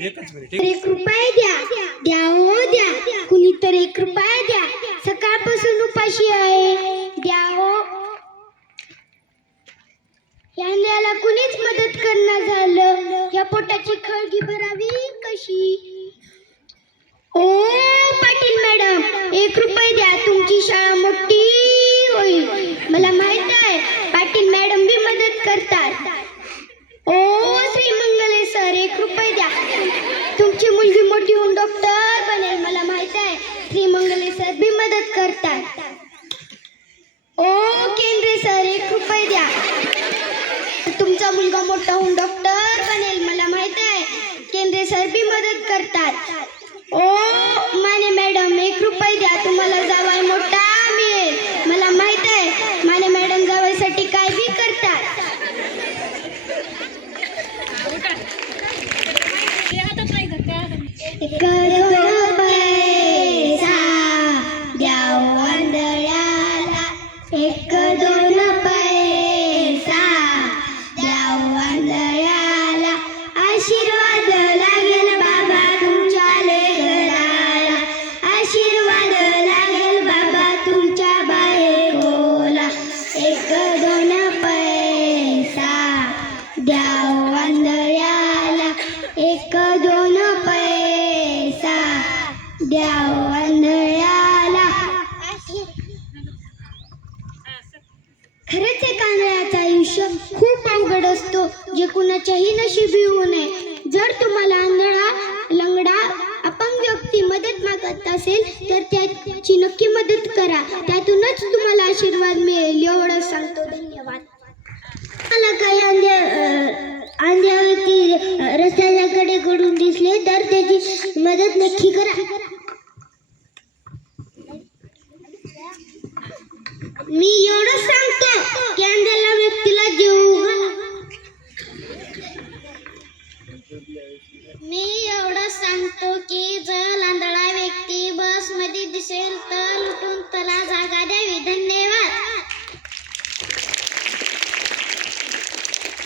एक रुपये द्या द्या हो द्या कुणीतरी एक रुपया द्या सकाळपासून उपाशी आहे द्या हो यांद्याला कुणीच मदत करणं झालं या पोटाची खळगी भरावी कशी ओ पाटील मॅडम एक रुपये द्या तुमची शाळा मोठी होईल. मला माहीत आहे पाटील मॅडम बी मदत करतात. करतात. ओ केंद्रे सर एक रुपये द्या. तुमचा मुलगा मोठा होऊन डॉक्टर बनेल मला माहीत आहे. केंद्रे सर बी मदत करतात. एक दोन पैसा द्याव आशीर्वाद लागेल बाबा तुमच्या लेकराला आशीर्वाद लागेल बाबा तुमच्या बायकोला. एक दोन पैसा द्याव एक दोन पैसा द्याव आयुष्य खूप अवघड असतो जे कुणाच्याही नशिबी होऊ नये. जर तुम्हाला आंधळा लंगडा अपंग व्यक्ती मदत मागत असेल तर त्याची नक्की मदत करा. त्यातूनच तुम्हाला आशीर्वाद मिळेल. एवढं सांगतो. धन्यवाद. मला काही अंध्या अंध्या व्यक्ती रस्त्याकडे कडून दिसले तर त्याची मदत नक्की करा. मी एवढं सांगतो. की अंधाला मी एवढं सांगतो की जर लांदळा व्यक्ती बसमध्ये दिसेल तर लुटून त्याला जागा द्यावी. धन्यवाद.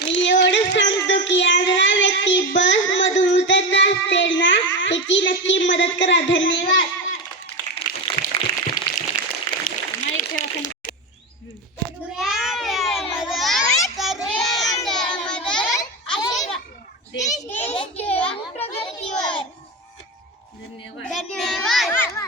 मी एवढं सांगतो की आंधळा व्यक्ती बस मधून उतरत असेल ना त्याची नक्की मदत करा. धन्यवाद. धन्यवाद.